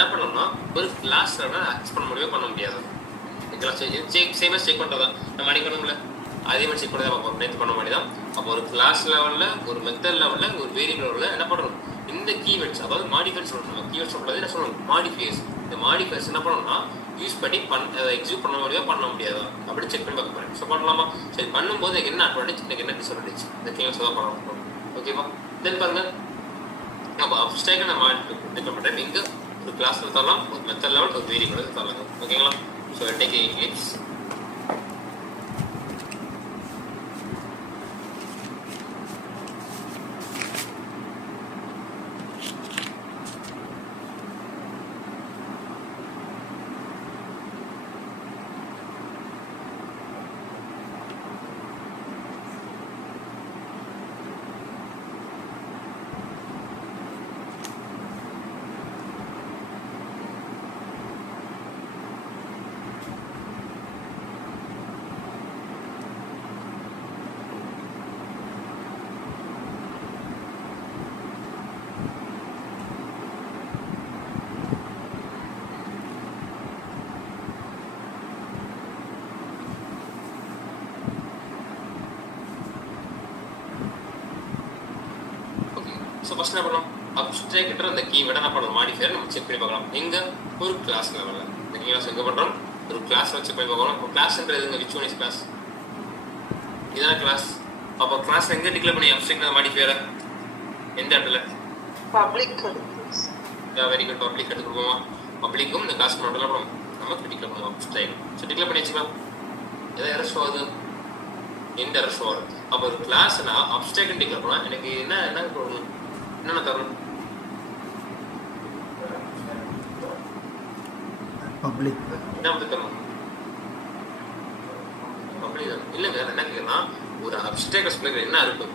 என்ன பண்ணணும்னா ஒரு கிளாஸ் அக்சஸ் பண்ண முடியவே பண்ண முடியாது. சேமாக செக் பண்ணுறதா நம்ம அடிக்கணும்ல, அதே மாதிரி செக் பண்ணதான் பார்ப்போம். நேற்று பண்ண மாதிரி தான். அப்போ ஒரு கிளாஸ் லெவலில், ஒரு மெத்தட் லெவலில், ஒரு வேரியபிள் லெவலில் என்ன பண்ணணும், இந்த கீவேர்ட்ஸ், அதாவது மாடிஃபையர்ஸ் சொல்லணும். கீவேர்ட்ஸ் சொல்றது என்ன சொல்லணும், மாடிஃபையர்ஸ். இந்த மாடிஃபையர்ஸ் என்ன பண்ணணும்னா யூஸ் பண்ணி எக்ஸிக்யூட் பண்ண முடியாது, பண்ண முடியாதா அப்படி செக் பண்ணி பார்க்க போறேன். ஸோ பண்ணலாமா? சரி, பண்ணும்போது எனக்கு என்ன அட்வான்டேஜ், எனக்கு என்ன டிஸ்அட்வான்டேஜ், இந்த கீவேர்ட்ஸ் தான் பண்ணணும். ஓகேவா? தென் பாருங்க, நம்ம அப்ஸ்ட்ராக்டா நம்ம டிஃபைன் பண்ணுறேன். இங்கே ஒரு கிளாஸ்ல தரலாம், ஒரு மெத்தட் லெவல், ஒரு வேரியபிள் தரலாம். ஓகேங்களா? So take Eclipse. So first என்ன பண்ணலாம், அப்ஸ்ட்ராக்டர் அந்த கீவேர்டை என்ன பண்ணணும், மாடிஃபையர் நம்ம செக் பண்ணி பார்க்கலாம். எங்க ஒரு கிளாஸ் லெவலில் இந்த கிளாஸ் எங்கே பண்ணுறோம், ஒரு கிளாஸ் செக் பண்ணி பார்க்கலாம். இப்போ கிளாஸ்ன்றது எதுங்க, விச் ஒன் இஸ் கிளாஸ், இதான கிளாஸ். அப்போ கிளாஸ் எங்கே டிக்ளேர் பண்ணி அப்ஸ்ட்ராக்ட் மாடிஃபையரை, எந்த இடத்துல, பப்ளிக். வெரி குட், பப்ளிக் எடுத்துக்கோமா. பப்ளிக்கும் இந்த கிளாஸ் மட்டும் பண்ணணும், நம்ம டிக்ளேர் பண்ணுவோம் அப்ஸ்ட்ராக்ட். ஸோ டிக்ளேர் பண்ணி வச்சுக்கலாம். எதாவது எரர் ஷோ ஆகுது, எந்த எரர் ஷோ ஆகுது. அப்போ ஒரு கிளாஸ்னா அப்ஸ்ட்ராக்ட் டிக்ளேர் பண்ணால் எனக்கு என்ன தரணும், என்னென்ன தரணும், பப்ளிக் என்ன தரணும், பப்ளிக் இல்லைங்க. என்ன கேட்குறேன்னா, ஒரு அப்ஸ்ட்ராக்ட் ஸ்பெசிஃபை என்ன இருக்கும்,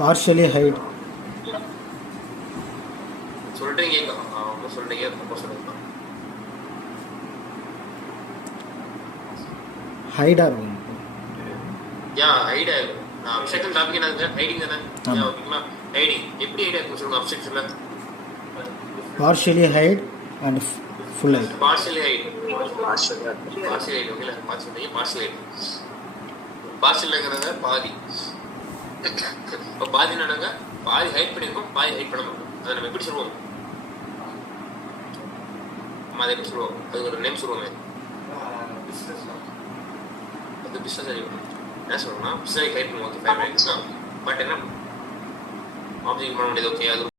partially hide. சொல்றீங்க கேட்கலாம், சொல்றீங்க தப்பா சொல்லுங்க. ஹைடா இருக்கும். ஹைட் ஆகும். நான் அப்ஸ்ட்ராக்ஷன் டாபிக் என்னது, ஹைடிங் தானே. ஓகேங்களா? ஹைடிங் எப்படி ஹைட் ஆகும் சொல்லுங்க அப்ஸ்ட்ராக்ஷன்ல. partially hide and full hide. Partially hide, partial hide. ஓகேல, பார்ஷியல் ஹைட். பார்ஷியல்ங்கிறத பாதி. இப்போ பாதி நடங்க, பாதி ஹைட் பண்ணியிருக்கோம், பாதி ஹைட் பண்ண மாட்டோம். அதை நம்ம எப்படி சொல்லுவோம், நம்ம அதை எப்படி சொல்லுவோம், அது ஒரு நேம் சொல்லுவோமே, அது பிஸ்னஸ் என்ன சொல்லணும்னா பிஸ்னஸ் ஹைட் பண்ணுவோம். பட் என்ன ஆப்ஜெக்ட் பண்ண முடியாது. ஓகே, அது